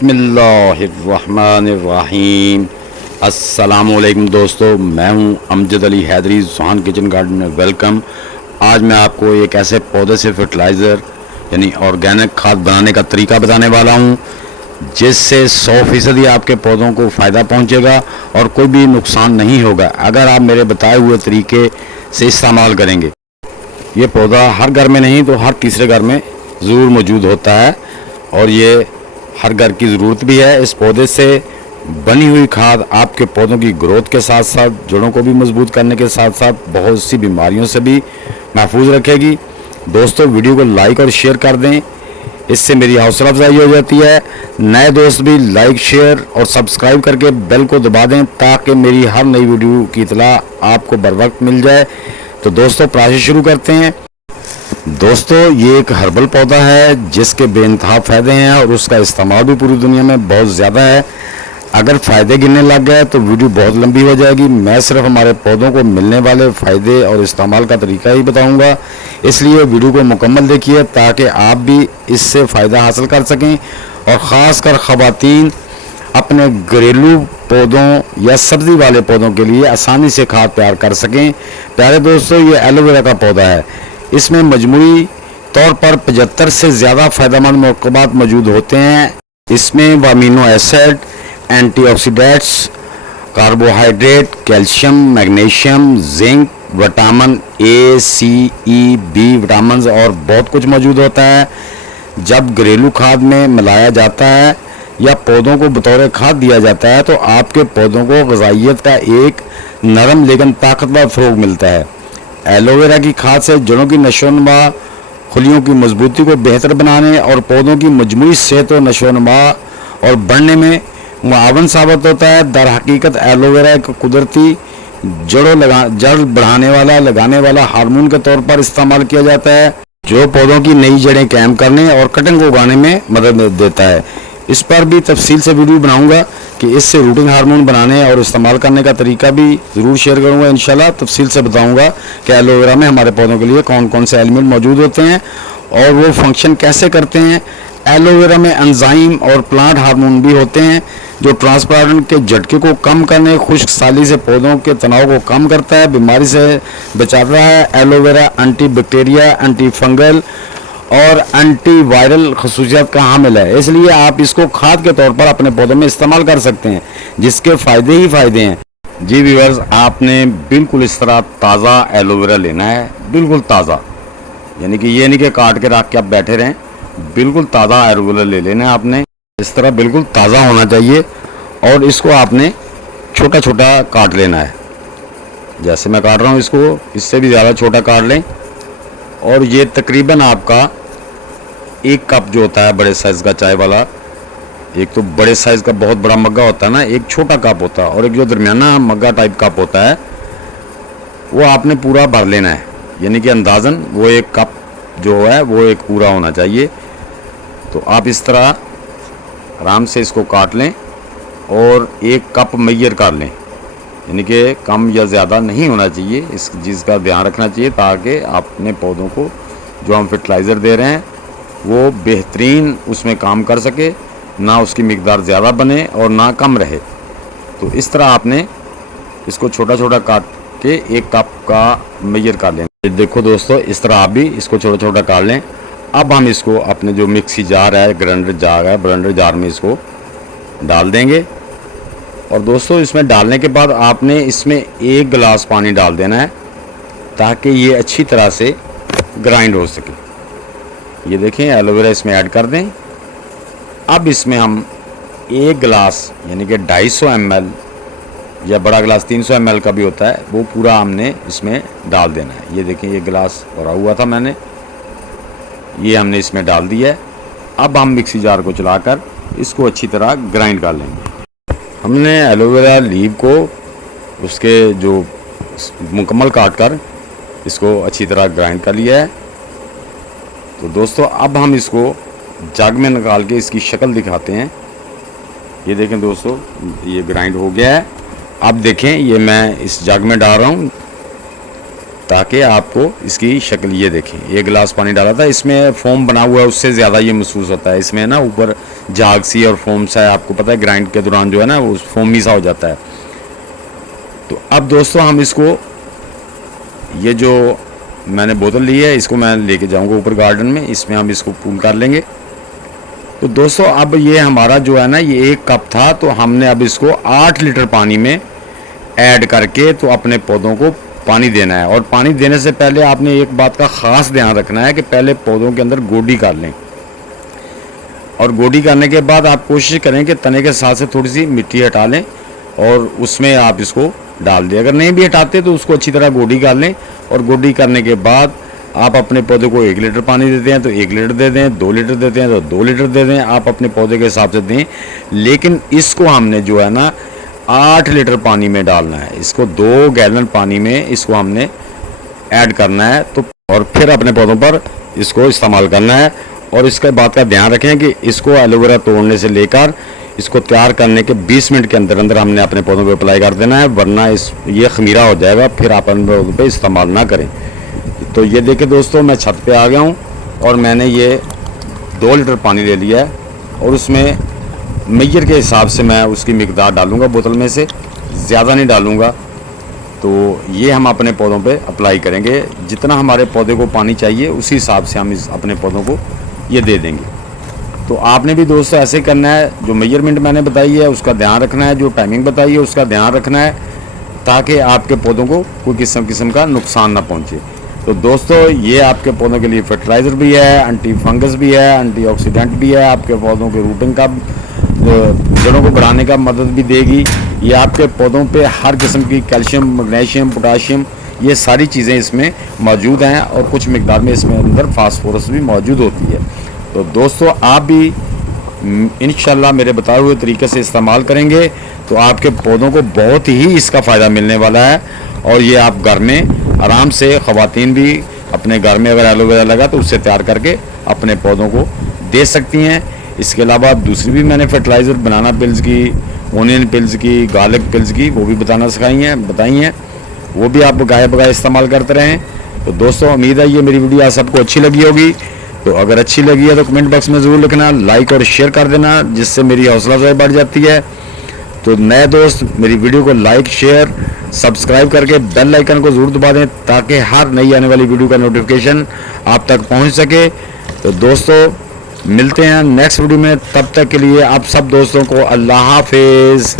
बिस्मिल्लाहिर्रहमानिर्रहीम। अस्सलामुअलैकुम दोस्तों, मैं हूं अमजद अली हैदरी, सुहान किचन गार्डन में वेलकम। आज मैं आपको एक ऐसे पौधे से फर्टिलाइज़र यानी ऑर्गेनिक खाद बनाने का तरीका बताने वाला हूं जिससे 100% आपके पौधों को फ़ायदा पहुंचेगा और कोई भी नुकसान नहीं होगा अगर आप मेरे बताए हुए तरीके से इस्तेमाल करेंगे। ये पौधा हर घर में नहीं तो हर तीसरे घर में ज़रूर मौजूद होता है और ये हर घर की ज़रूरत भी है। इस पौधे से बनी हुई खाद आपके पौधों की ग्रोथ के साथ साथ जड़ों को भी मजबूत करने के साथ साथ बहुत सी बीमारियों से भी महफूज रखेगी। दोस्तों, वीडियो को लाइक और शेयर कर दें, इससे मेरी हौसला अफजाई हो जाती है। नए दोस्त भी लाइक शेयर और सब्सक्राइब करके बेल को दबा दें ताकि मेरी हर नई वीडियो की इतला आपको बर वक्त मिल जाए। तो दोस्तों, प्रोसेस शुरू करते हैं। दोस्तों, ये एक हर्बल पौधा है जिसके बेइंतहा फ़ायदे हैं और उसका इस्तेमाल भी पूरी दुनिया में बहुत ज़्यादा है। अगर फ़ायदे गिनने लग गए तो वीडियो बहुत लंबी हो जाएगी। मैं सिर्फ हमारे पौधों को मिलने वाले फ़ायदे और इस्तेमाल का तरीका ही बताऊंगा, इसलिए वीडियो को मुकम्मल देखिए ताकि आप भी इससे फ़ायदा हासिल कर सकें और ख़ासकर ख़वातीन अपने घरेलू पौधों या सब्ज़ी वाले पौधों के लिए आसानी से खाद तैयार कर सकें। प्यारे दोस्तों, ये एलोवेरा का पौधा है। इसमें मजमूई तौर पर 75 से ज़्यादा फ़ायदेमंद मरकबात मौजूद होते हैं। इसमें amino acid, antioxidants, carbohydrate, calcium, magnesium, zinc, vitamin A, C, E, B vitamin और बहुत कुछ मौजूद होता है। जब घरेलू खाद में मिलाया जाता है या पौधों को बतौर खाद दिया जाता है तो आपके पौधों को ग़िज़ाइयत का एक नरम लेकिन ताकतवर फ़रोग़ मिलता है। एलोवेरा की खाद से जड़ों की नशोनुमा, खुलियों की मजबूती को बेहतर बनाने और पौधों की मजमूई सेहत और नशोनुमा और बढ़ने में मुआवन साबित होता है। दर हकीकत एलोवेरा एक कुदरती जड़ लगाने वाला हार्मोन के तौर पर इस्तेमाल किया जाता है जो पौधों की नई जड़ें कायम करने और कटिंग को उगाने में मदद देता है। इस पर भी तफसील से वीडियो बनाऊंगा कि इससे रूटिंग हार्मोन बनाने और इस्तेमाल करने का तरीका भी ज़रूर शेयर करूंगा। इंशाल्लाह तफसील से बताऊंगा कि एलोवेरा में हमारे पौधों के लिए कौन कौन से एलिमेंट मौजूद होते हैं और वो फंक्शन कैसे करते हैं। एलोवेरा में एंजाइम और प्लांट हार्मोन भी होते हैं जो ट्रांसप्लांट के झटके को कम करने, खुश्क साली से पौधों के तनाव को कम करता है, बीमारी से बचाता है। Aloe vera anti bacteria, anti fungal और एंटीवायरल खसूसियात का हामिल है, इसलिए आप इसको खाद के तौर पर अपने पौधों में इस्तेमाल कर सकते हैं जिसके फ़ायदे ही फ़ायदे हैं। जी व्यूअर्स, आपने बिल्कुल इस तरह ताज़ा एलोवेरा लेना है, बिल्कुल ताज़ा, यानी कि ये नहीं कि काट के रख के आप बैठे रहें। बिल्कुल ताज़ा एलोवेरा ले लेना है आपने, इस तरह बिल्कुल ताज़ा होना चाहिए और इसको आपने छोटा छोटा काट लेना है। जैसे मैं काट रहा हूँ इसको, इससे भी ज़्यादा छोटा काट लें और ये तकरीबन आपका 1 कप जो होता है बड़े साइज़ का चाय वाला, एक तो बड़े साइज़ का बहुत बड़ा मग्गा होता है ना, एक छोटा कप होता है और एक जो दरमियाना मग्गा टाइप कप होता है वो आपने पूरा भर लेना है। यानी कि अंदाज़न वो 1 कप जो है वो एक पूरा होना चाहिए। तो आप इस तरह आराम से इसको काट लें और 1 कप मैयर कर लें, यानी कि कम या ज़्यादा नहीं होना चाहिए। इस चीज़ का ध्यान रखना चाहिए ताकि अपने पौधों को जो हम फर्टिलाइज़र दे रहे हैं वो बेहतरीन उसमें काम कर सके, ना उसकी मिकदार ज़्यादा बने और ना कम रहे। तो इस तरह आपने इसको छोटा छोटा काट के 1 कप का मैयर कर लें। देखो दोस्तों, इस तरह आप भी इसको छोटा छोटा काट लें। अब हम इसको अपने जो मिक्सी जार है, ग्राइंडर जार है, ब्लेंडर जार में इसको डाल देंगे। और दोस्तों, इसमें डालने के बाद आपने इसमें 1 गिलास पानी डाल देना है ताकि ये अच्छी तरह से ग्राइंड हो सके। ये देखें, एलोवेरा इसमें ऐड कर दें। अब इसमें हम 1 गिलास यानी कि 250 ml या बड़ा गिलास 300 ml का भी होता है, वो पूरा हमने इसमें डाल देना है। ये देखें, ये गिलास भरा हुआ था मैंने, ये हमने इसमें डाल दिया है। अब हम मिक्सी जार को चलाकर इसको अच्छी तरह ग्राइंड कर लेंगे। हमने एलोवेरा लीव को उसके जो मुकम्मल काट कर इसको अच्छी तरह ग्राइंड कर लिया है। तो दोस्तों, अब हम इसको जग में निकाल के इसकी शक्ल दिखाते हैं। ये देखें दोस्तों, ये ग्राइंड हो गया है। अब देखें, ये मैं इस जग में डाल रहा हूँ ताकि आपको इसकी शक्ल ये देखें। 1 गिलास पानी डाला था, इसमें फोम बना हुआ है, उससे ज़्यादा ये महसूस होता है। इसमें ना ऊपर झाग सी और फोम सा है, आपको पता है ग्राइंड के दौरान जो है ना वो फोमी सा हो जाता है। तो अब दोस्तों हम इसको, ये जो मैंने बोतल ली है इसको मैं लेके जाऊंगा ऊपर गार्डन में, इसमें हम इसको कूल कर लेंगे। तो दोस्तों अब ये हमारा जो है ना ये 1 कप था, तो हमने अब इसको 8 लीटर पानी में ऐड करके तो अपने पौधों को पानी देना है। और पानी देने से पहले आपने एक बात का ख़ास ध्यान रखना है कि पहले पौधों के अंदर गोडी कर लें, और गोडी करने के बाद आप कोशिश करें कि तने के साथ से थोड़ी सी मिट्टी हटा लें और उसमें आप इसको डाल दें। अगर नहीं भी हटाते तो उसको अच्छी तरह गोडी कर लें, और गोडी करने के बाद आप अपने पौधे को 1 लीटर पानी देते हैं तो 1 लीटर दे दें, 2 लीटर देते हैं तो 2 लीटर दे दें, आप अपने पौधे के हिसाब से दें। लेकिन इसको हमने जो है ना 8 लीटर पानी में डालना है, इसको 2 गैलन पानी में इसको हमने ऐड करना है। तो और फिर अपने पौधों पर इसको इस्तेमाल करना है। और इसके बात का ध्यान रखें कि इसको एलोवेरा तोड़ने से लेकर इसको तैयार करने के 20 मिनट के अंदर अंदर हमने अपने पौधों पे अप्लाई कर देना है, वरना ये खमीरा हो जाएगा, फिर आप अपने पौधों पे इस्तेमाल ना करें। तो ये देखिए दोस्तों, मैं छत पे आ गया हूँ और मैंने ये 2 लीटर पानी ले लिया है, और उसमें मेजर के हिसाब से मैं उसकी मिकदार डालूँगा, बोतल में से ज़्यादा नहीं डालूँगा। तो ये हम अपने पौधों पे अप्लाई करेंगे, जितना हमारे पौधे को पानी चाहिए उसी हिसाब से हम अपने पौधों को ये दे देंगे। तो आपने भी दोस्तों ऐसे करना है, जो मेजरमेंट मैंने बताई है उसका ध्यान रखना है, जो टाइमिंग बताई है उसका ध्यान रखना है, ताकि आपके पौधों को कोई किस्म का नुकसान ना पहुँचे। तो दोस्तों ये आपके पौधों के लिए फर्टिलाइज़र भी है, एंटी फंगस भी है, एंटीऑक्सीडेंट भी है, आपके पौधों के रूटिंग का, जड़ों को बढ़ाने का मदद भी देगी। ये आपके पौधों पे हर किस्म की कैल्शियम, मैग्नीशियम, पोटाशियम, ये सारी चीज़ें इसमें मौजूद हैं, और कुछ मिकदार में इसमें अंदर फास्फोरस भी मौजूद होती है। तो दोस्तों आप भी इंशाल्लाह मेरे बताए हुए तरीके से इस्तेमाल करेंगे तो आपके पौधों को बहुत ही इसका फ़ायदा मिलने वाला है। और ये आप घर में आराम से, ख़वातीन भी अपने घर में अगर एलोवेरा लगा तो उससे तैयार करके अपने पौधों को दे सकती हैं। इसके अलावा दूसरी भी मैंने फर्टिलाइज़र, बनाना पिल्स की, ओनियन पिल्स की, गार्लिक पिल्स की, वो भी बताई हैं, वो भी आप गाय बगाए इस्तेमाल करते रहें। तो दोस्तों उम्मीद है ये मेरी वीडियो आज सबको अच्छी लगी होगी। तो अगर अच्छी लगी है तो कमेंट बॉक्स में ज़रूर लिखना, लाइक और शेयर कर देना, जिससे मेरी हौसला अफजाई बढ़ जाती है। तो नए दोस्त मेरी वीडियो को लाइक, शेयर, सब्सक्राइब करके बेल आइकन को ज़रूर दबा दें, ताकि हर नई आने वाली वीडियो का नोटिफिकेशन आप तक पहुंच सके। तो दोस्तों मिलते हैं नेक्स्ट वीडियो में, तब तक के लिए आप सब दोस्तों को अल्लाह हाफिज़।